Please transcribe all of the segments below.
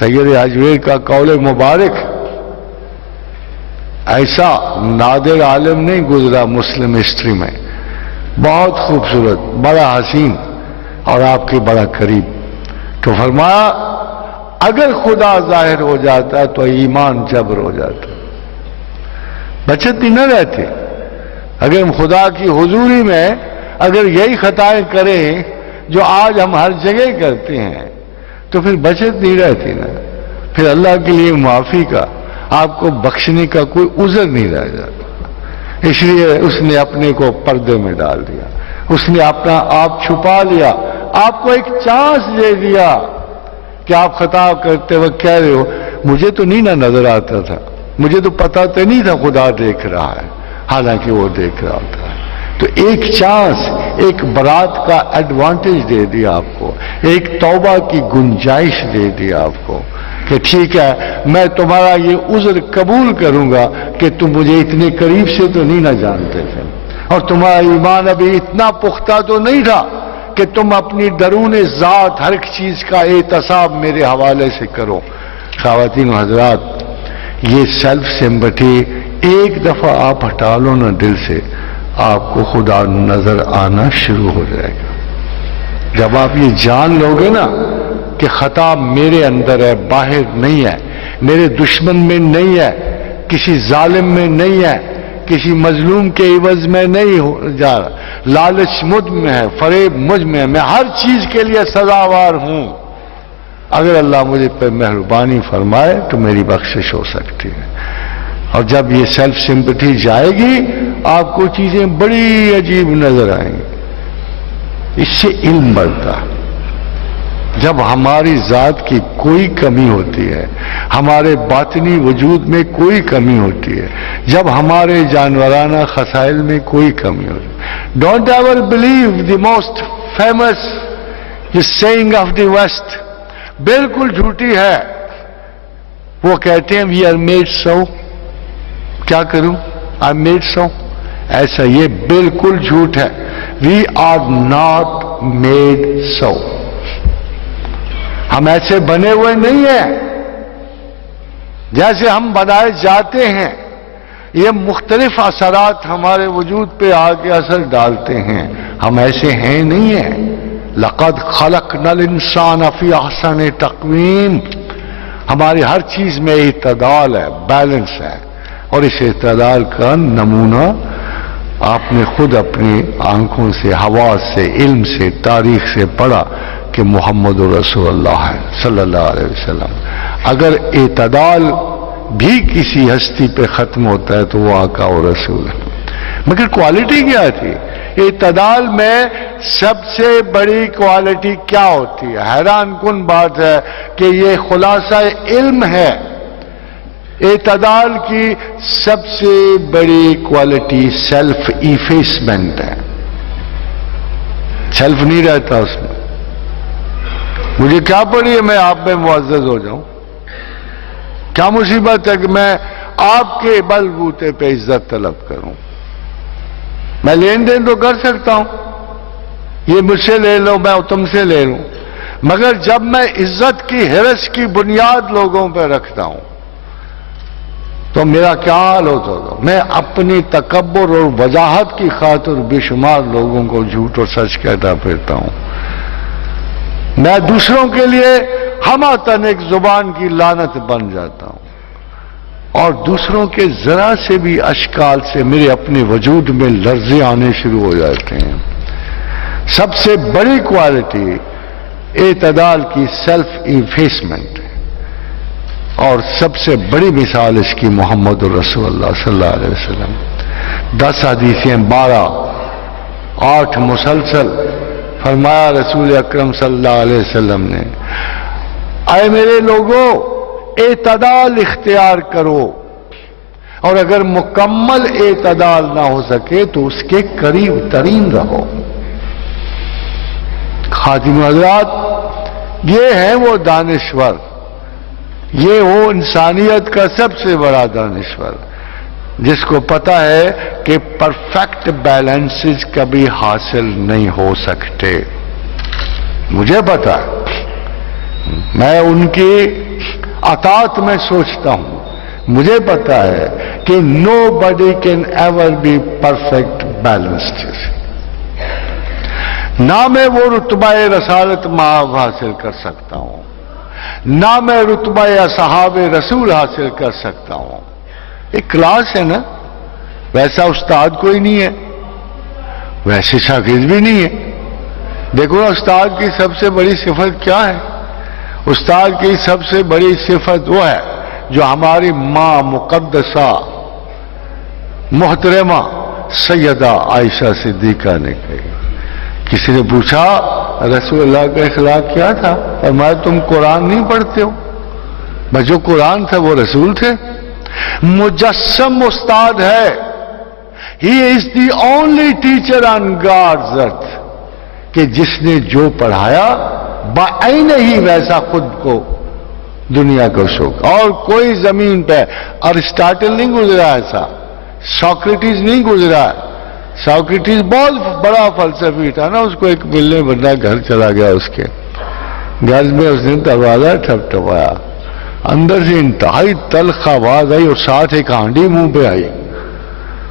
سید اجمیر کا قول مبارک، ایسا نادر عالم نہیں گزرا مسلم ہسٹری میں، بہت خوبصورت، بڑا حسین اور آپ کے بڑا قریب. تو فرمایا اگر خدا ظاہر ہو جاتا تو ایمان جبر ہو جاتا، بچت نہ رہتے. اگر ہم خدا کی حضوری میں اگر یہی خطائیں کریں جو آج ہم ہر جگہ کرتے ہیں تو پھر بچت نہیں رہتی نا. پھر اللہ کے لیے معافی کا، آپ کو بخشنے کا کوئی عذر نہیں رہ جاتا. اس لیے اس نے اپنے کو پردے میں ڈال دیا، اس نے اپنا آپ چھپا لیا، آپ کو ایک چانس دے دیا کہ آپ خطا کرتے وقت کہہ رہے ہو مجھے تو نہیں نہ نظر آتا تھا، مجھے تو پتا تو نہیں تھا خدا دیکھ رہا ہے، حالانکہ وہ دیکھ رہا ہوتا ہے. تو ایک چانس، ایک برات کا ایڈوانٹیج دے دیا آپ کو، ایک توبہ کی گنجائش دے دیا آپ کو کہ ٹھیک ہے میں تمہارا یہ عذر قبول کروں گا کہ تم مجھے اتنے قریب سے تو نہیں نہ جانتے تھے، اور تمہارا ایمان ابھی اتنا پختہ تو نہیں تھا کہ تم اپنی درون ذات ہر ایک چیز کا احتساب میرے حوالے سے کرو. خواتین و حضرات، یہ سیلف سمپتھی ایک دفعہ آپ ہٹا لو نا دل سے، آپ کو خدا نظر آنا شروع ہو جائے گا. جب آپ یہ جان لو گے نا کہ خطا میرے اندر ہے، باہر نہیں ہے، میرے دشمن میں نہیں ہے، کسی ظالم میں نہیں ہے، کسی مظلوم کے عوض میں نہیں جا رہا، لالچ مجھ میں ہے، فریب مجھ میں ہے، میں ہر چیز کے لیے سزاوار ہوں. اگر اللہ مجھے پہ مہربانی فرمائے تو میری بخشش ہو سکتی ہے. اور جب یہ سیلف سمپتھی جائے گی آپ کو چیزیں بڑی عجیب نظر آئیں گی. اس سے علم بڑھتا. جب ہماری ذات کی کوئی کمی ہوتی ہے، ہمارے باطنی وجود میں کوئی کمی ہوتی ہے، جب ہمارے جانورانہ خصائل میں کوئی کمی ہوتی ہے. Don't ever believe the most famous saying of the West, بالکل جھوٹی ہے. وہ کہتے ہیں وی آر میڈ سو، کیا کروں آئی میڈ سو، ایسا یہ بالکل جھوٹ ہے. We are not made so, ہم ایسے بنے ہوئے نہیں ہیں جیسے ہم بنائے جاتے ہیں. یہ مختلف اثرات ہمارے وجود پہ آ کے اثر ڈالتے ہیں، ہم ایسے ہیں نہیں ہیں. لقد خلقنا الانسان فی احسن تقویم، ہماری ہر چیز میں اعتدال ہے، بیلنس ہے. اور اس اعتدال کا نمونہ آپ نے خود اپنی آنکھوں سے، حواس سے، علم سے، تاریخ سے پڑھا کہ محمد رسول اللہ ہے صلی اللہ علیہ وسلم. اگر اعتدال بھی کسی ہستی پہ ختم ہوتا ہے تو وہ آقا و رسول ہے. مگر کوالٹی کیا تھی اعتدال میں؟ سب سے بڑی کوالٹی کیا ہوتی ہے؟ حیران کن بات ہے کہ یہ خلاصہ علم ہے. اعتدال کی سب سے بڑی کوالٹی سیلف ایفیسمنٹ ہے. سیلف نہیں رہتا اس میں. مجھے کیا پڑی ہے میں آپ میں معزز ہو جاؤں؟ کیا مصیبت ہے کہ میں آپ کے بل بوتے پہ عزت طلب کروں؟ میں لین دین تو کر سکتا ہوں، یہ مجھ سے لے لو، میں تم سے لے لوں، مگر جب میں عزت کی حرص کی بنیاد لوگوں پہ رکھتا ہوں تو میرا کیا حال ہوتا ہوگا؟ میں اپنی تکبر اور وجاہت کی خاطر بے شمار لوگوں کو جھوٹ اور سچ کہتا پھرتا ہوں. میں دوسروں کے لیے ہماتن ایک زبان کی لعنت بن جاتا ہوں، اور دوسروں کے ذرا سے بھی اشکال سے میرے اپنے وجود میں لرزے آنے شروع ہو جاتے ہیں. سب سے بڑی کوالٹی اعتدال کی سیلف ایفیسمنٹ ہے، اور سب سے بڑی مثال اس کی محمد رسول اللہ صلی اللہ علیہ وسلم. 10 حدیثیں، 12، 8 مسلسل. فرمایا رسول اکرم صلی اللہ علیہ وسلم نے، اے میرے لوگوں اعتدال اختیار کرو، اور اگر مکمل اعتدال نہ ہو سکے تو اس کے قریب ترین رہو. خاتم حضرات، یہ ہیں وہ دانشور، یہ وہ انسانیت کا سب سے بڑا دانشور جس کو پتا ہے کہ پرفیکٹ بیلنسز کبھی حاصل نہیں ہو سکتے. مجھے پتا ہے، میں ان کی اطاعت میں سوچتا ہوں، مجھے پتا ہے کہ nobody can ever be perfect balanced, نہ میں وہ رتبہ رسالت محض حاصل کر سکتا ہوں، نہ میں رتبہ اصحاب رسول حاصل کر سکتا ہوں۔ ایک کلاس ہے نا، ویسا استاد کوئی نہیں ہے، ویسے شاگرد بھی نہیں ہے۔ دیکھو استاد کی سب سے بڑی صفت کیا ہے؟ استاد کی سب سے بڑی صفت وہ ہے جو ہماری ماں مقدسہ محترمہ سیدہ عائشہ صدیقہ نے کہی۔ کسی نے پوچھا رسول اللہ کا اخلاق کیا تھا؟ فرمایا تم قرآن نہیں پڑھتے ہو، بس جو قرآن تھا وہ رسول تھے۔ مجسم استاد ہے، he is the only teacher on God's earth, کہ جس نے جو پڑھایا بعین ہی ویسا خود کو دنیا کو شوق، اور کوئی زمین پہ ارسطاٹل نہیں گزرا ایسا، سوکریٹس نہیں گزرا۔ سوکریٹس بہت بڑا فلسفی تھا نا، اس کو ایک ملنے بندہ گھر چلا گیا، اس کے گھر میں اس نے دروازہ ٹھپٹپایا، اندر سے انتہائی تلخ آواز آئی اور ساتھ ایک ہانڈی منہ پہ آئی۔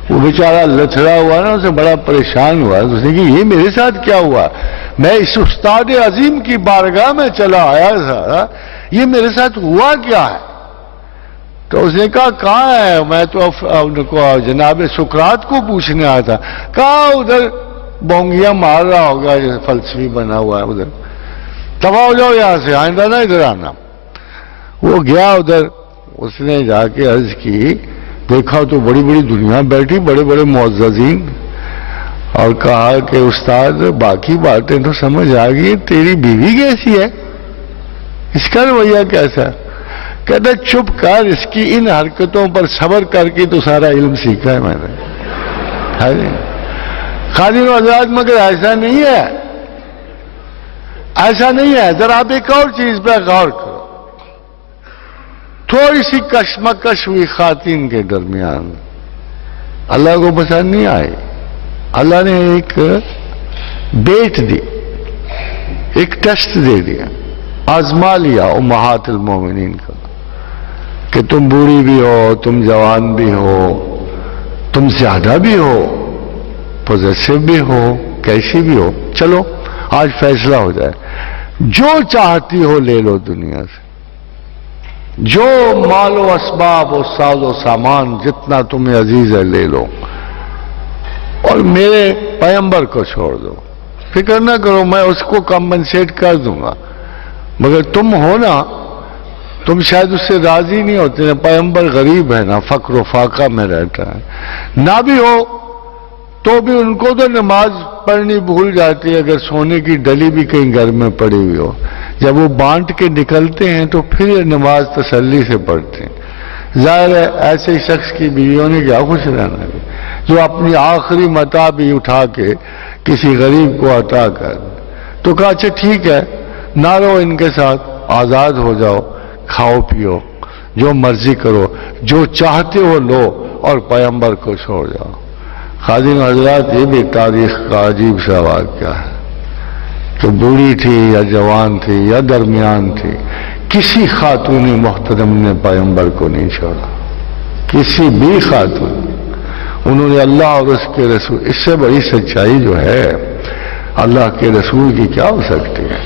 وہ بیچارہ لچڑا ہوا نا، اسے بڑا پریشان ہوا، اس نے کہ یہ میرے ساتھ کیا ہوا؟ میں اس استاد عظیم کی بارگاہ میں چلا آیا تھا، یہ میرے ساتھ ہوا کیا ہے؟ تو اس نے کہا کہاں ہے؟ میں تو جناب سقراط کو پوچھنے آیا تھا۔ کہا ادھر بونگیاں مار رہا ہوگا، یہ فلسفی بنا ہوا ہے ادھر، دفع ہو جاؤ یہاں سے، آئندہ نہ ادھر آنا۔ وہ گیا ادھر، اس نے جا کے عرض کی، دیکھا تو بڑی بڑی دنیا بیٹھی، بڑے بڑے معززین، اور کہا کہ استاد باقی باتیں تو سمجھ آ گئی، تیری بیوی کیسی ہے؟ اس کا رویہ کیسا ہے؟ کہتا چپ کر، اس کی ان حرکتوں پر صبر کر کے تو سارا علم سیکھا ہے میں نے۔ خادم حضرات مگر ایسا نہیں ہے، ایسا نہیں ہے۔ ذرا آپ ایک اور چیز پہ غور کرو، تھوڑی سی کشمکش ہوئی خواتین کے درمیان، اللہ کو پسند نہیں آئی، اللہ نے ایک ڈیٹ دی، ایک ٹیسٹ دے دیا، آزما لیا امہات المومنین کا کہ تم بوڑھی بھی ہو، تم جوان بھی ہو، تم زیادہ بھی ہو، پوزیسو بھی ہو، کیسی بھی ہو، چلو آج فیصلہ ہو جائے، جو چاہتی ہو لے لو دنیا سے، جو مال و اسباب و ساز و سامان جتنا تمہیں عزیز ہے لے لو، اور میرے پیغمبر کو چھوڑ دو، فکر نہ کرو میں اس کو کمپنسیٹ کر دوں گا، مگر تم ہو نا، تم شاید اس سے راضی نہیں ہوتے نا، پیغمبر غریب ہے نا، فقر و فاقہ میں رہتا ہے، نہ بھی ہو تو بھی ان کو تو نماز پڑھنی بھول جاتی ہے، اگر سونے کی ڈلی بھی کہیں گھر میں پڑی ہوئی ہو، جب وہ بانٹ کے نکلتے ہیں تو پھر یہ نماز تسلی سے پڑھتے ہیں۔ ظاہر ہے ایسے شخص کی بیویوں نے کیا خوش رہنا ہے جو اپنی آخری متاع بھی اٹھا کے کسی غریب کو عطا کر، تو کہا اچھا ٹھیک ہے نہ رہو ان کے ساتھ، آزاد ہو جاؤ، کھاؤ پیو، جو مرضی کرو، جو چاہتے ہو لو، اور پیغمبر کو چھوڑ جاؤ۔ خادم حضرات یہ بھی تاریخ کا عجیب سا واقعہ ہے کہ بوڑھی تھی یا جوان تھی یا درمیان تھی، کسی خاتون محترم نے پیغمبر کو نہیں چھوڑا، کسی بھی خاتون، انہوں نے اللہ اور اس کے رسول، اس سے بڑی سچائی جو ہے اللہ کے رسول کی کیا ہو سکتی ہے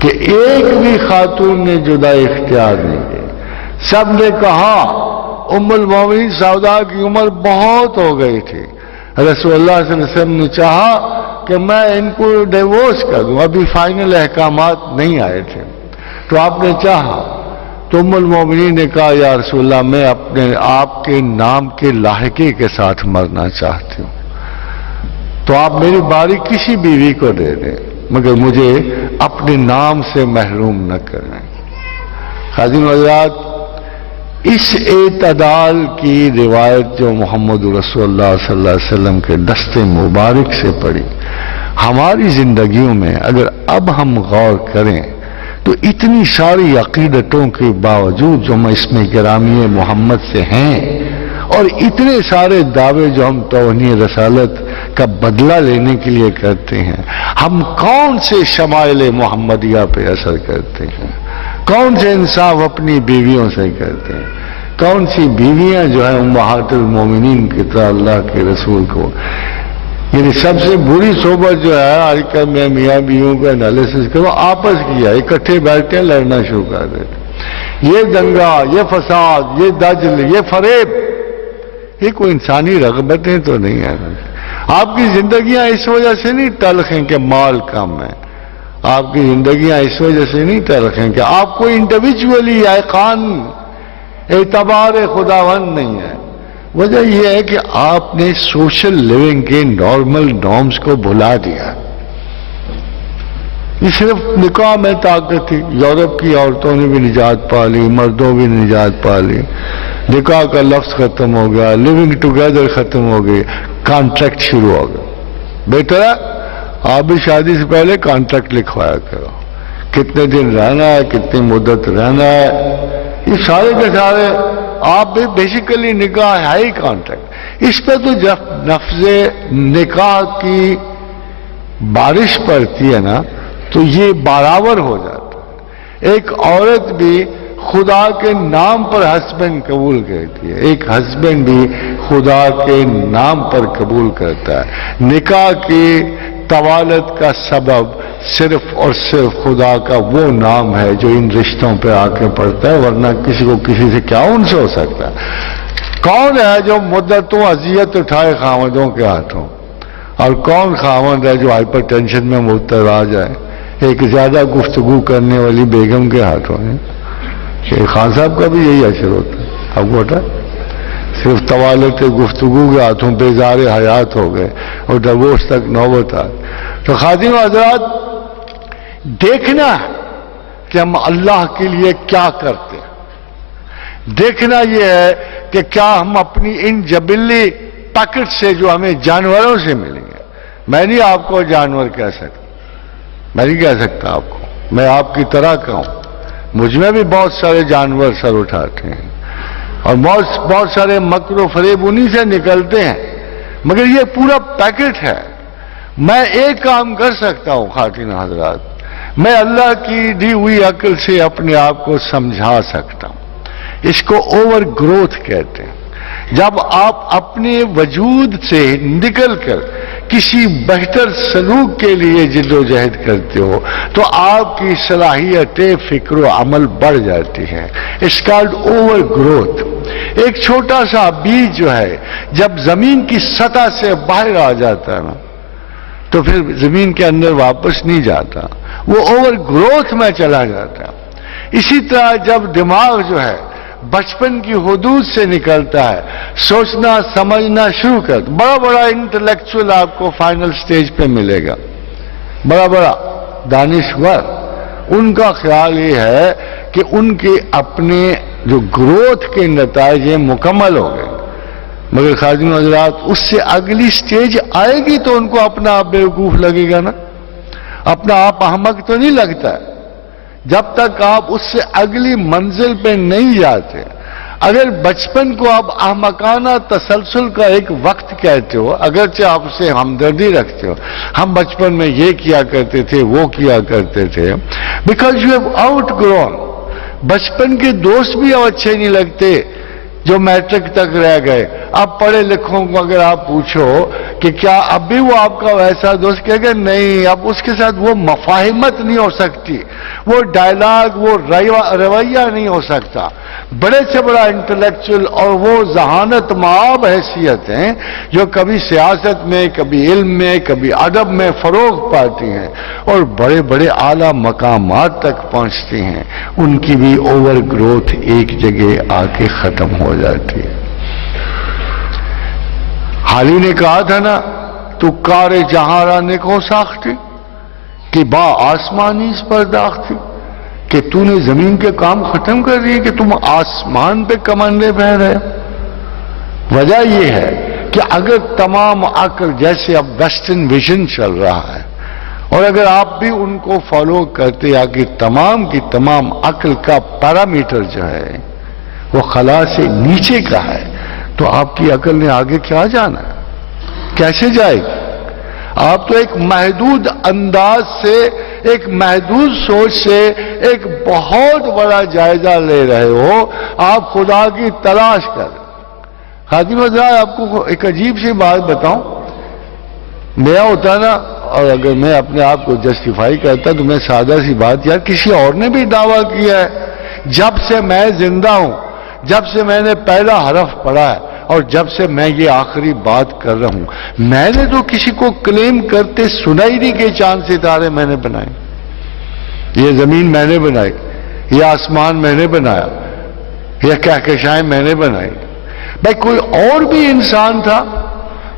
کہ ایک بھی خاتون نے جدا اختیار نہیں کی، سب نے کہا، ام المومنین سودا کی عمر بہت ہو گئی تھی، رسول اللہ صلی اللہ علیہ وسلم نے چاہا کہ میں ان کو ڈیورس کر دوں، ابھی فائنل احکامات نہیں آئے تھے، تو آپ نے چاہا، تو ام المومنین نے کہا یا رسول اللہ میں اپنے آپ کے نام کے لاحقے کے ساتھ مرنا چاہتی ہوں، تو آپ میری باری کسی بیوی کو دے دیں مگر مجھے اپنے نام سے محروم نہ کریں۔ خادم حضرات اس اعتدال کی روایت جو محمد رسول اللہ صلی اللہ علیہ وسلم کے دست مبارک سے پڑی، ہماری زندگیوں میں اگر اب ہم غور کریں تو اتنی ساری عقیدتوں کے باوجود جو اسم گرامی محمد سے ہیں، اور اتنے سارے دعوے جو ہم توہین رسالت کا بدلہ لینے کے لیے کرتے ہیں، ہم کون سے شمائل محمدیہ پہ اثر کرتے ہیں، کون سے انصاف اپنی بیویوں سے کرتے ہیں؟ کون سی بیویاں جو ہیں امہات المومنین کی طرح اللہ کے رسول کو، یعنی سب سے بری صحبت جو ہے آج کل میں میاں بیویوں کا انالیسس کروں، آپس کیا اکٹھے بیٹھتے لڑنا شروع کر دیتے، یہ دنگا، یہ فساد، یہ دجل، یہ فریب، یہ کوئی انسانی رغبتیں تو نہیں ہیں۔ آپ کی زندگیاں اس وجہ سے نہیں تلخ ہیں کہ مال کم ہے، آپ کی زندگیاں اس وجہ سے نہیں تلخ ہیں کہ آپ کو انڈیویجولی ایقان اعتبار خداوند نہیں ہے۔ وجہ یہ ہے کہ آپ نے سوشل لیونگ کے نارمل نارمز کو بھلا دیا۔ یہ صرف نکاح میں طاقت تھی، یورپ کی عورتوں نے بھی نجات پا لی، مردوں بھی نجات پا لی، نکاح کا لفظ ختم ہو گیا، لیونگ ٹوگیدر ختم ہو گئی، کانٹریکٹ شروع ہو گیا۔ بہتر ہے آپ بھی شادی سے پہلے کانٹریکٹ لکھوایا کرو، کتنے دن رہنا ہے، کتنی مدت رہنا ہے، یہ سارے کے سارے آپ بھی بیسیکلی نکاح ہے ہی کانٹریکٹ۔ اس پہ تو جب لفظ نکاح کی بارش پڑتی ہے نا تو یہ برابر ہو جاتا ہے۔ ایک عورت بھی خدا کے نام پر ہسبینڈ قبول کرتی ہے، ایک ہسبینڈ بھی خدا کے نام پر قبول کرتا ہے۔ نکاح کی طوالت کا سبب صرف اور صرف خدا کا وہ نام ہے جو ان رشتوں پہ آ کے پڑتا ہے، ورنہ کسی کو کسی سے کیا انس ہو سکتا ہے؟ کون ہے جو مدتوں اذیت اٹھائے خاوندوں کے ہاتھوں، اور کون خاوند ہے جو ہائپر ٹینشن میں مبتلا جائے ایک زیادہ گفتگو کرنے والی بیگم کے ہاتھوں ہے؟ خان صاحب کا بھی یہی اثر ہوتا ہے، آپ کو پتا صرف طوالت گفتگو کے ہاتھوں بیزار حیات ہو گئے اور ڈیورس تک نوبت آ۔ تو خادم حضرات دیکھنا ہے کہ ہم اللہ کے لیے کیا کرتے ہیں، دیکھنا یہ ہے کہ کیا ہم اپنی ان جبلی پیکٹ سے جو ہمیں جانوروں سے ملیں گے، میں نہیں آپ کو جانور کہہ سکتا، میں نہیں کہہ سکتا آپ کو، میں آپ کی طرح کا ہوں، مجھ میں بھی بہت سارے جانور سر اٹھاتے ہیں اور بہت سارے مکر و فریب انہی سے نکلتے ہیں، مگر یہ پورا پیکٹ ہے۔ میں ایک کام کر سکتا ہوں خواتین حضرات، میں اللہ کی دی ہوئی عقل سے اپنے آپ کو سمجھا سکتا ہوں، اس کو اوور گروتھ کہتے ہیں۔ جب آپ اپنے وجود سے نکل کر کسی بہتر سلوک کے لیے جد و جہد کرتے ہو تو آپ کی صلاحیت فکر و عمل بڑھ جاتی ہے۔ It's called overgrowth. ایک چھوٹا سا بیج جو ہے جب زمین کی سطح سے باہر آ جاتا ہے نا تو پھر زمین کے اندر واپس نہیں جاتا، وہ اوور گروتھ میں چلا جاتا ہے۔ اسی طرح جب دماغ جو ہے بچپن کی حدود سے نکلتا ہے، سوچنا سمجھنا شروع کرتا، بڑا بڑا انٹلیکچوئل آپ کو فائنل سٹیج پہ ملے گا، بڑا بڑا دانشور، ان کا خیال یہ ہے کہ ان کے اپنے جو گروتھ کے نتائج مکمل ہو گئے، مگر خادم حضرات اس سے اگلی سٹیج آئے گی تو ان کو اپنا آپ بیوقوف لگے گا نا، اپنا آپ احمق تو نہیں لگتا ہے جب تک آپ اس سے اگلی منزل پہ نہیں جاتے۔ اگر بچپن کو آپ احمقانہ تسلسل کا ایک وقت کہتے ہو، اگرچہ آپ سے ہمدردی رکھتے ہو، ہم بچپن میں یہ کیا کرتے تھے وہ کیا کرتے تھے، because you have out grown. بچپن کے دوست بھی اب اچھے نہیں لگتے جو میٹرک تک رہ گئے۔ اب پڑھے لکھوں کو اگر آپ پوچھو کہ کیا اب بھی وہ آپ کا ویسا دوست کہے گا نہیں، اب اس کے ساتھ وہ مفاہمت نہیں ہو سکتی، وہ ڈائلاگ، وہ رویہ نہیں ہو سکتا۔ بڑے سے بڑا انٹلیکچوئل اور وہ ذہانت مآب حیثیت ہیں جو کبھی سیاست میں، کبھی علم میں، کبھی ادب میں فروغ پاتی ہیں اور بڑے بڑے اعلیٰ مقامات تک پہنچتی ہیں، ان کی بھی اوور گروتھ ایک جگہ آ کے ختم ہو جاتی ہے۔ حالی نے کہا تھا نا، تو کار جہاں رانے کو ساختی کہ با آسمانی اس پر داختی، کہ تو نے زمین کے کام ختم کر دیے کہ تم آسمان پہ کمانڈے پہ رہے۔ وجہ یہ ہے کہ اگر تمام عقل، جیسے اب ویسٹرن ویژن چل رہا ہے، اور اگر آپ بھی ان کو فالو کرتے یا کہ تمام کی تمام عقل کا پیرامیٹر جو ہے وہ خلا سے نیچے کا ہے، تو آپ کی عقل نے آگے کیا جانا ہے؟ کیسے جائے گی؟ آپ تو ایک محدود انداز سے ایک محدود سوچ سے ایک بہت بڑا جائزہ لے رہے ہو. آپ خدا کی تلاش کر. خادم حضرات آپ کو ایک عجیب سی بات بتاؤں. میرا ہوتا نا، اور اگر میں اپنے آپ کو جسٹیفائی کرتا تو میں سادہ سی بات، یار کسی اور نے بھی دعویٰ کیا ہے جب سے میں زندہ ہوں، جب سے میں نے پہلا حرف پڑھا ہے اور جب سے میں یہ آخری بات کر رہا ہوں، میں نے تو کسی کو کلیم کرتے سنا ہی نہیں کہ چاند ستارے میں نے بنائے، یہ زمین میں نے بنائی، یہ آسمان میں نے بنایا، یہ کہکشائیں میں نے بنائی. بھائی کوئی اور بھی انسان تھا،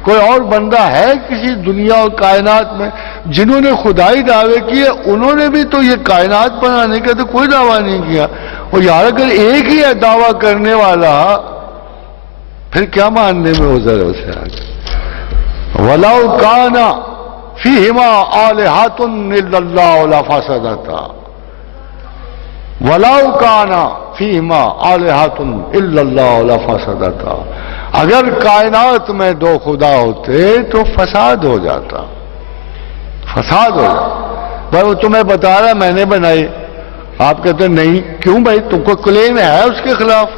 کوئی اور بندہ ہے کسی دنیا اور کائنات میں جنہوں نے خدائی دعوے کیے؟ انہوں نے بھی تو یہ کائنات بنانے کا تو کوئی دعویٰ نہیں کیا. اور یار اگر ایک ہی ہے دعویٰ کرنے والا، پھر کیا ماننے میں عذر ہے اسے آگے؟ وَلَوْ كَانَ فِيهِمَا آلِهَةٌ إِلَّا اللَّهُ لَفَسَدَتَا وَلَوْ كَانَ فِيهِمَا آلِهَةٌ إِلَّا اللَّهُ لَفَسَدَتَا. اگر کائنات میں دو خدا ہوتے تو فساد ہو جاتا، فساد ہو جاتا. بھائی وہ تمہیں بتا رہا میں نے بنائی، آپ کہتے ہیں نہیں. کیوں بھائی؟ تم کو کلیم ہے اس کے خلاف؟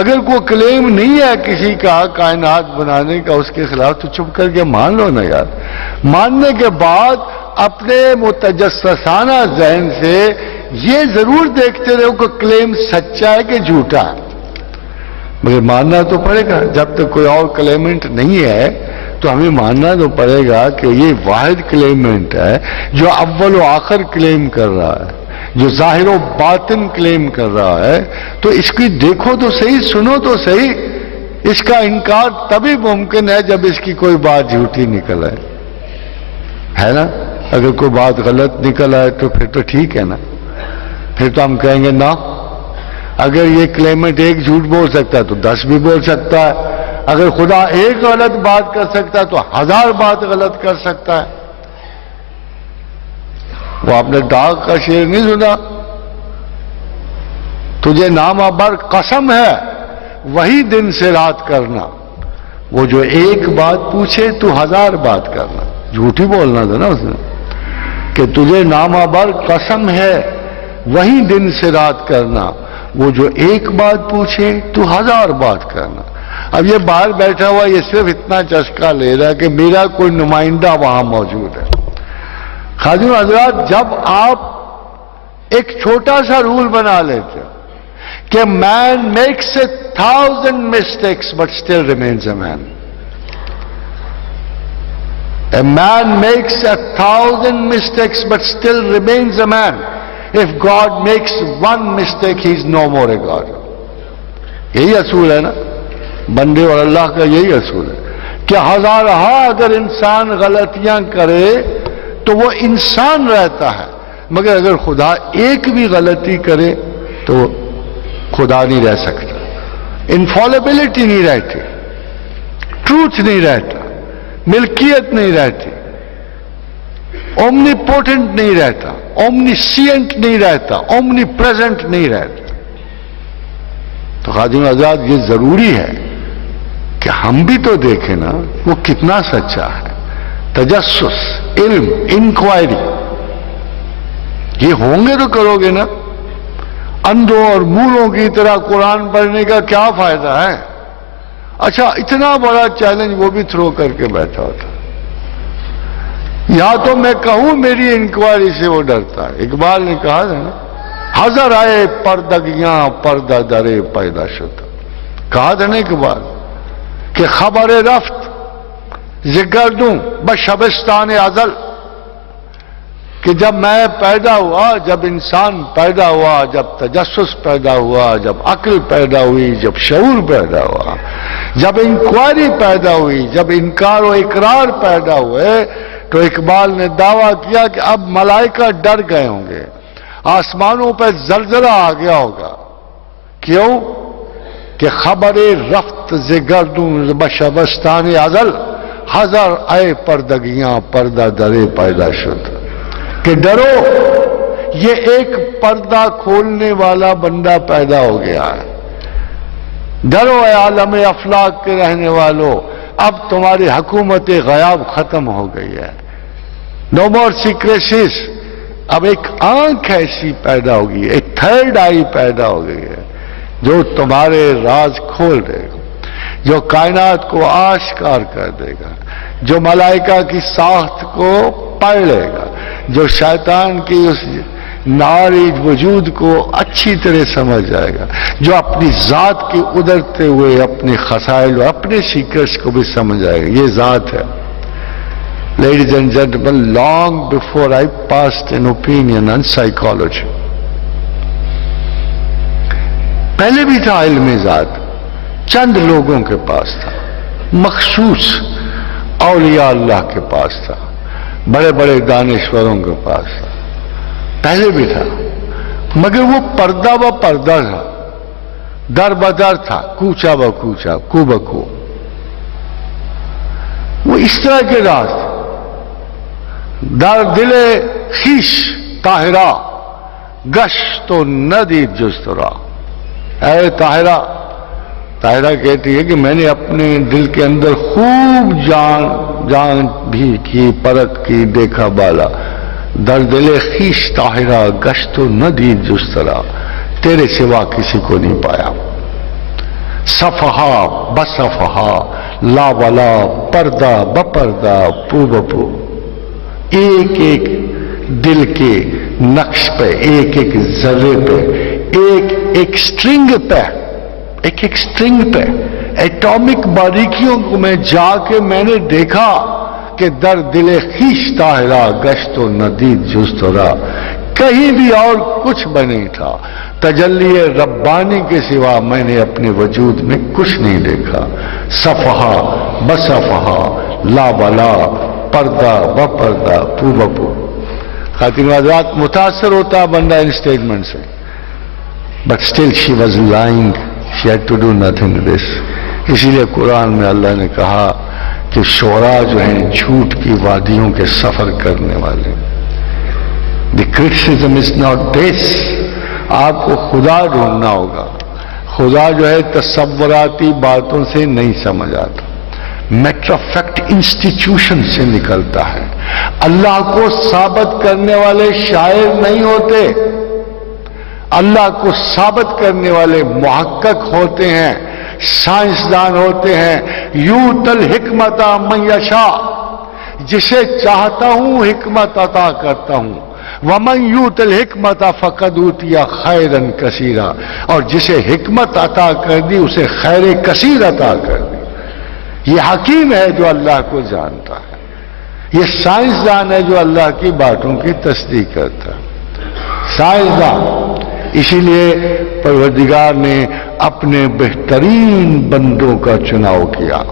اگر کوئی کلیم نہیں ہے کسی کا کائنات بنانے کا اس کے خلاف تو چپ کر کے مان لو نا یار. ماننے کے بعد اپنے متجسسانہ ذہن سے یہ ضرور دیکھتے رہو کہ کلیم سچا ہے کہ جھوٹا ہے، مگر ماننا تو پڑے گا. جب تک کوئی اور کلیمنٹ نہیں ہے تو ہمیں ماننا تو پڑے گا کہ یہ واحد کلیمنٹ ہے جو اول و آخر کلیم کر رہا ہے، جو ظاہر و باطن کلیم کر رہا ہے. تو اس کی دیکھو تو صحیح، سنو تو صحیح. اس کا انکار تبھی ممکن ہے جب اس کی کوئی بات جھوٹی نکل آئے، ہے نا؟ اگر کوئی بات غلط نکل آئے تو پھر تو ٹھیک ہے نا، پھر تو ہم کہیں گے نا. اگر یہ کلیمنٹ ایک جھوٹ بول سکتا ہے تو 10 بھی بول سکتا ہے. اگر خدا ایک غلط بات کر سکتا ہے تو 1000 بات غلط کر سکتا ہے. وہ آپ نے ڈاغ کا شعر نہیں سنا؟ تجھے نامور قسم ہے وہی دن سے رات کرنا، وہ جو ایک بات پوچھے تو 1000 بات کرنا. جھوٹ ہی بولنا تھا نا اس نے کہ تجھے نامور قسم ہے وہی دن سے رات کرنا، وہ جو ایک بات پوچھے تو 1000 بات کرنا. اب یہ باہر بیٹھا ہوا یہ صرف اتنا چسکا لے رہا ہے کہ میرا کوئی نمائندہ وہاں موجود ہے. خادم حضرات جب آپ ایک چھوٹا سا رول بنا لیتے ہو کہ مین Max 1000 mistakes but still remains a man. A man makes 1000 mistakes but still remains a man. If God makes one mistake, he is no more a God. یہی اصول ہے نا بندے اور اللہ کا، یہی اصول ہے کہ ہزارہا اگر انسان غلطیاں کرے تو وہ انسان رہتا ہے، مگر اگر خدا ایک بھی غلطی کرے تو خدا نہیں رہ سکتا. انفالبلٹی نہیں رہتی، ٹروتھ نہیں رہتا، ملکیت نہیں رہتی، اومنی پوٹنٹ نہیں رہتا، اومنی سینٹ نہیں رہتا، اومنی پریزنٹ نہیں رہتا. تو خادم حضرات یہ ضروری ہے کہ ہم بھی تو دیکھیں نا وہ کتنا سچا ہے. تجسس، علم، انکوائری یہ ہوں گے تو کرو گے نا. اندھوں اور موروں کی طرح قرآن پڑھنے کا کیا فائدہ ہے؟ اچھا اتنا بڑا چیلنج وہ بھی تھرو کر کے بیٹھا ہوتا. یا تو میں کہوں میری انکوائری سے وہ ڈرتا ہے. اقبال نے کہا تھا نا ہزار آئے پردگیاں پردہ درے پیدا شد. کہا تھا نا اقبال کہ خبر رفت زگردوں بشبستان ازل، کہ جب میں پیدا ہوا، جب انسان پیدا ہوا، جب تجسس پیدا ہوا، جب عقل پیدا ہوئی، جب شعور پیدا ہوا، جب انکوائری پیدا ہوئی، جب انکار و اقرار پیدا ہوئے، تو اقبال نے دعویٰ کیا کہ اب ملائکہ ڈر گئے ہوں گے، آسمانوں پہ زلزلہ آ گیا ہوگا. کیوں؟ کہ خبر رفت زگردوں بشبستان ازل ہزار آئے پردگیاں پردہ درے پیدا شد. کہ ڈرو یہ ایک پردہ کھولنے والا بندہ پیدا ہو گیا ہے. ڈرو اے عالم افلاک کے رہنے والوں، اب تمہاری حکومت غیاب ختم ہو گئی ہے. نو مور سیکریسیز، اب ایک آنکھ ایسی پیدا ہوگی, ایک تھرڈ آئی پیدا ہو گئی ہے جو تمہارے راز کھول دے گا, جو کائنات کو آشکار کر دے گا, جو ملائکہ کی ساخت کو پڑھ لے گا, جو شیطان کی اس ناری وجود کو اچھی طرح سمجھ جائے گا, جو اپنی ذات کے ادھرتے ہوئے اپنے خسائل اور اپنے سیکرٹس کو بھی سمجھ جائے گا. یہ ذات ہے. Ladies and gentlemen, long before I passed an opinion on psychology, پہلے بھی تھا علم ذات, چند لوگوں کے پاس تھا, مخصوص اولیاء اللہ کے پاس تھا, بڑے بڑے دانشوروں کے پاس تھا, پہلے بھی تھا, مگر وہ پردہ و پردہ تھا, در بدر تھا, کوچا و کوچا, کو بکو. وہ اس طرح کے راز تھے. در دل خیش طاہرہ گشت و ندید جسترا. اے طاہرہ, طاہرہ کہتی ہے کہ میں نے اپنے دل کے اندر خوب جان بھی کی, پرکھ کی, دیکھا بالا. در دل خیش طاہرہ گشت و ندید جسترا, تیرے سوا کسی کو نہیں پایا. صفحہ بصفحہ, لا ولا, پردہ بپردہ, پو بپو. ایک ایک دل کے نقش پہ, ایک ایک ذرے پہ, ایک ایک سٹرنگ پہ, ایک ایک سٹرنگ پہ, ایٹامک باریکیوں کو میں جا کے میں نے دیکھا کہ در دل خیش طاہرہ گشت و ندید جسترا, کہیں بھی اور کچھ بھی نہیں تھا. تجلی ربانی کے سوا میں نے اپنے وجود میں کچھ نہیں دیکھا. صفحہ بصفحہ, لا بلا, پردہ بپردہ, پو بپو. خاتون حضرات, متاثر ہوتا بندہ ان اسٹیٹمنٹ سے, but still she was lying, she had to do nothing this. اسی لیے قرآن میں اللہ نے کہا کہ شعراء جو ہیں جھوٹ کی وادیوں کے سفر کرنے والے. دی کرٹیسزم از ناٹ دس. آپ کو خدا ڈھونڈنا ہوگا. خدا جو ہے تصوراتی باتوں سے نہیں سمجھ آتا, میٹر آف فیکٹ انسٹیٹیوشن سے نکلتا ہے. اللہ کو ثابت کرنے والے شاعر نہیں ہوتے, اللہ کو ثابت کرنے والے محقق ہوتے ہیں, سائنسدان ہوتے ہیں. یوت الحکمت من یشاء, جسے چاہتا ہوں حکمت عطا کرتا ہوں. ومن یوت الحکمت فقد اوتی خیرا کثیرا, اور جسے حکمت عطا کر دی اسے خیر کثیر عطا کر دی. یہ حکیم ہے جو اللہ کو جانتا ہے, یہ سائنسدان ہے جو اللہ کی باتوں کی تصدیق کرتا ہے. سائنسدان. اسی لیے پروردگار نے اپنے بہترین بندوں کا چناؤ کیا.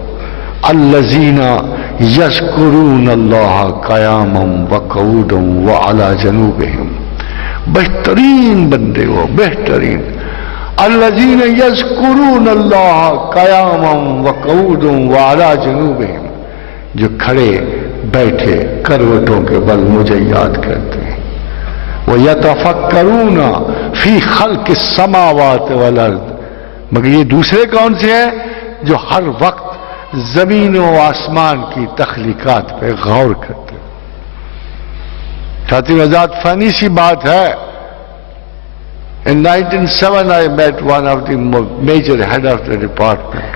الذین یذکرون اللہ قیاما وقعودا وعلی جنوبہم. بہترین بندے وہ, بہترین. الذین یذکرون اللہ قیاما وقعودا وعلی جنوبہم, جو کھڑے بیٹھے کروٹوں کے بل مجھے یاد کرتے ہیں. وَيَتَفَكَّرُونَ فِي خَلْقِ السَّمَاوَاتِ وَالْأَرْضِ. مگر یہ دوسرے کون سے ہیں جو ہر وقت زمین و آسمان کی تخلیقات پہ غور کرتے ہیں. خاتون حضرات, فنی سی بات ہے. In 1907 I met one of the major head of the department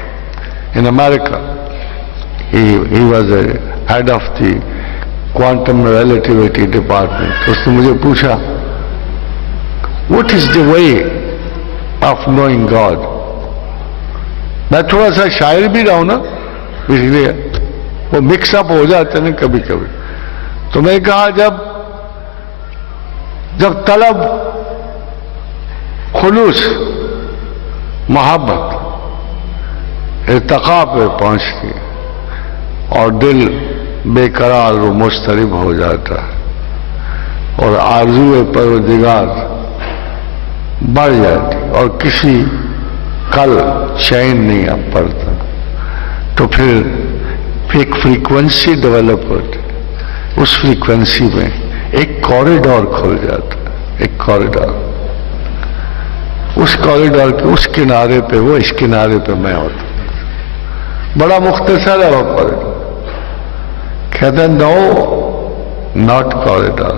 in America. He was a head of the quantum relativity department. اس نے مجھے پوچھا, what is the way of knowing God? میں تھوڑا سا شاعر بھی رہا ہوں نا, اس لیے وہ مکس اپ ہو جاتے ہیں کبھی کبھی. تو میں نے کہا جب طلب خلوص محبت ارتقاء پہ پہنچتی اور دل بے قرار و مضطرب ہو جاتا ہے اور آرزو پروردگار بڑھ جاتی اور کسی کل چین نہیں اب پڑتا, تو پھر ایک فریکوینسی ڈیولپ ہوتی. اس فریکوینسی میں ایک کوریڈور کھل جاتا ہے, ایک کوریڈور. اس کوریڈور کے اس کنارے پہ وہ, اس کنارے پہ میں ہوتا. بڑا مختصر ہے وہ کوریڈور. کہتے ہیں no not corridor,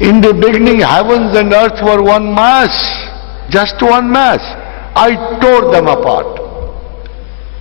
In the beginning, heavens and earth were one mass, just one mass. I tore them apart.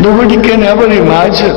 Nobody can ever imagine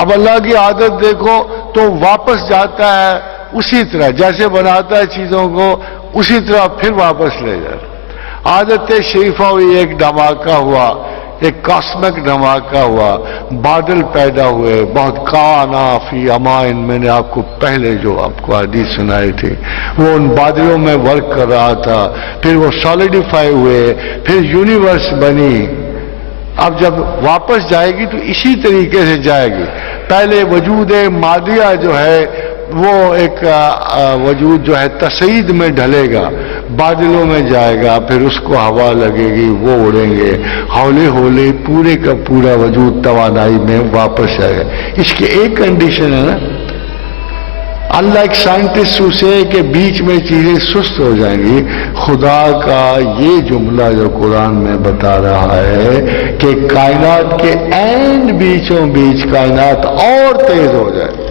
اب اللہ کی عادت دیکھو تو واپس جاتا ہے اسی طرح جیسے بناتا ہے چیزوں کو، اسی طرح پھر واپس لے جاتا. عادت شریفہ ہوئی، ایک دھماکہ ہوا، ایک کاسمک دھماکہ ہوا، بادل پیدا ہوئے، بہت کانا فی امائن، میں نے آپ کو پہلے جو آپ کو حدیث سنائی تھی، وہ ان بادلوں میں ورک کر رہا تھا، پھر وہ سالیڈیفائی ہوئے، پھر یونیورس بنی. اب جب واپس جائے گی تو اسی طریقے سے جائے گی. پہلے وجود مادیہ جو ہے وہ ایک وجود جو ہے تصعید میں ڈھلے گا، بادلوں میں جائے گا، پھر اس کو ہوا لگے گی، وہ اڑیں گے، ہولے ہولے پورے کا پورا وجود توانائی میں واپس آئے گا. اس کی ایک کنڈیشن ہے نا، اللہ ایک سائنٹسٹ اسے کہ بیچ میں چیزیں سست ہو جائیں گی. خدا کا یہ جملہ جو قرآن میں بتا رہا ہے کہ کائنات کے عین بیچوں بیچ کائنات اور تیز ہو جائے گی،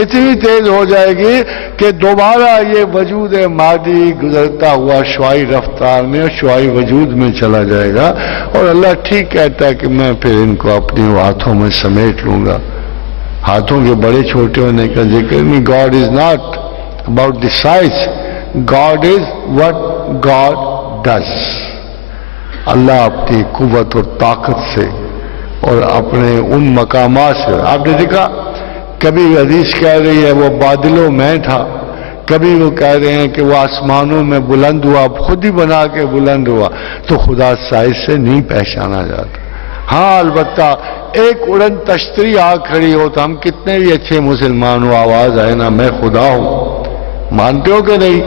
اتنی تیز ہو جائے گی کہ دوبارہ یہ وجود مادی گزرتا ہوا شعاعی رفتار میں شعاعی وجود میں چلا جائے گا. اور اللہ ٹھیک کہتا ہے کہ میں پھر ان کو اپنے ہاتھوں میں سمیٹ لوں گا. ہاتھوں کے بڑے چھوٹے ہونے کا ذکر نہیں. God is not about the size, God is what God does. Allah اپنی قوت اور طاقت سے اور اپنے ان مقامات سے، آپ نے دیکھا کبھی حدیث کہہ رہی ہے وہ بادلوں میں تھا، کبھی وہ کہہ رہے ہیں کہ وہ آسمانوں میں بلند ہوا، خود ہی بنا کے بلند ہوا. تو خدا سائز سے نہیں پہچانا جاتا. ہاں البتہ ایک اڑن تشتری آ کھڑی ہو تو ہم کتنے بھی اچھے مسلمان ہو، آواز آئے نا میں خدا ہوں، مانتے ہو کہ نہیں؟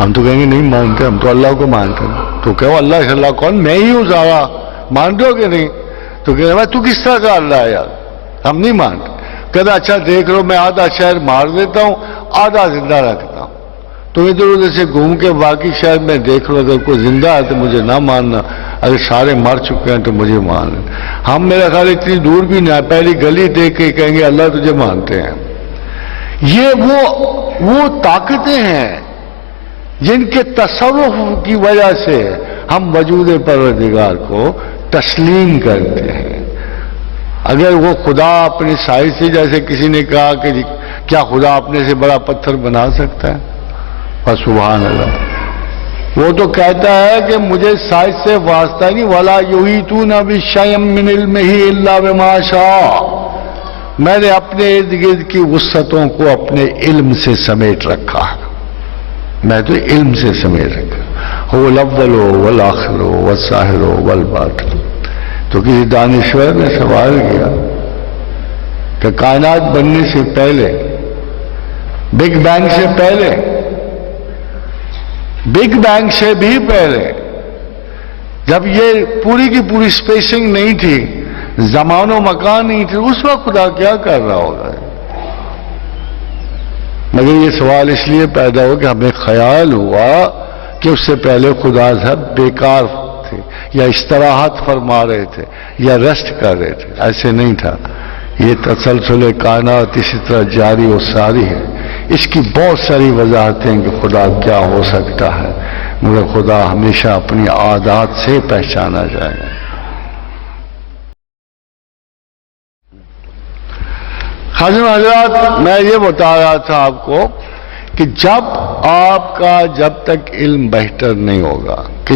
ہم تو کہیں گے نہیں مانتے، ہم تو اللہ کو مانتے ہیں. تو کہو اللہ سے اللہ کون؟ میں ہی ہوں سارا. مانتے ہو کہ نہیں؟ تو کہہ رہے تو کس طرح کا اللہ ہے یار، ہم نہیں مانتے. کہتا اچھا دیکھ لو میں آدھا شہر مار دیتا ہوں، آدھا زندہ رکھتا ہوں، تو ادھر ادھر سے گھوم کے باقی شہر میں دیکھ لو، اگر کوئی زندہ ہے تو مجھے نہ ماننا، اگر سارے مر چکے ہیں تو مجھے مان. ہم میرا خیال اتنی دور بھی نہ، پہلی گلی دیکھ کے کہیں گے اللہ تجھے مانتے ہیں. یہ وہ طاقتیں ہیں جن کے تصرف کی وجہ سے ہم وجود پروردگار کو تسلیم کرتے ہیں. اگر وہ خدا اپنی سائز سے، جیسے کسی نے کہا کہ کیا خدا اپنے سے بڑا پتھر بنا سکتا ہے؟ فسبحان اللہ. وہ تو کہتا ہے کہ مجھے سائز سے واسطہ نہیں، وَلَا يُحِيطُونَ بِشَيْءٍ مِّنْ عِلْمِهِ إِلَّا بِمَا شَاءَ. میں نے اپنے ارد گرد کی وسعتوں کو اپنے علم سے سمیٹ رکھا ہے. میں تو علم سے سمیٹ رکھا. هُوَ الْأَوَّلُ وَالْآخِرُ وَالظَّاهِرُ وَالْبَاطِنُ. تو کسی دانشور نے سوال کیا کہ کائنات بننے سے پہلے، بگ بینگ سے پہلے، بگ بینگ سے بھی پہلے، جب یہ پوری کی پوری سپیسنگ نہیں تھی، زمان و مکان نہیں تھی، اس وقت خدا کیا کر رہا ہوگا؟ مگر یہ سوال اس لیے پیدا ہو کہ ہمیں خیال ہوا کہ اس سے پہلے خدا صاحب بیکار تھے، یا استراحت فرما رہے تھے، یا ریسٹ کر رہے تھے. ایسے نہیں تھا. یہ تسلسل کائنات اسی طرح جاری و ساری ہے. اس کی بہت ساری وضاحتیں کہ خدا کیا ہو سکتا ہے، مگر خدا ہمیشہ اپنی عادات سے پہچانا جائے گا. حضرات میں یہ بتا رہا تھا آپ کو کہ جب آپ کا جب تک علم بہتر نہیں ہوگا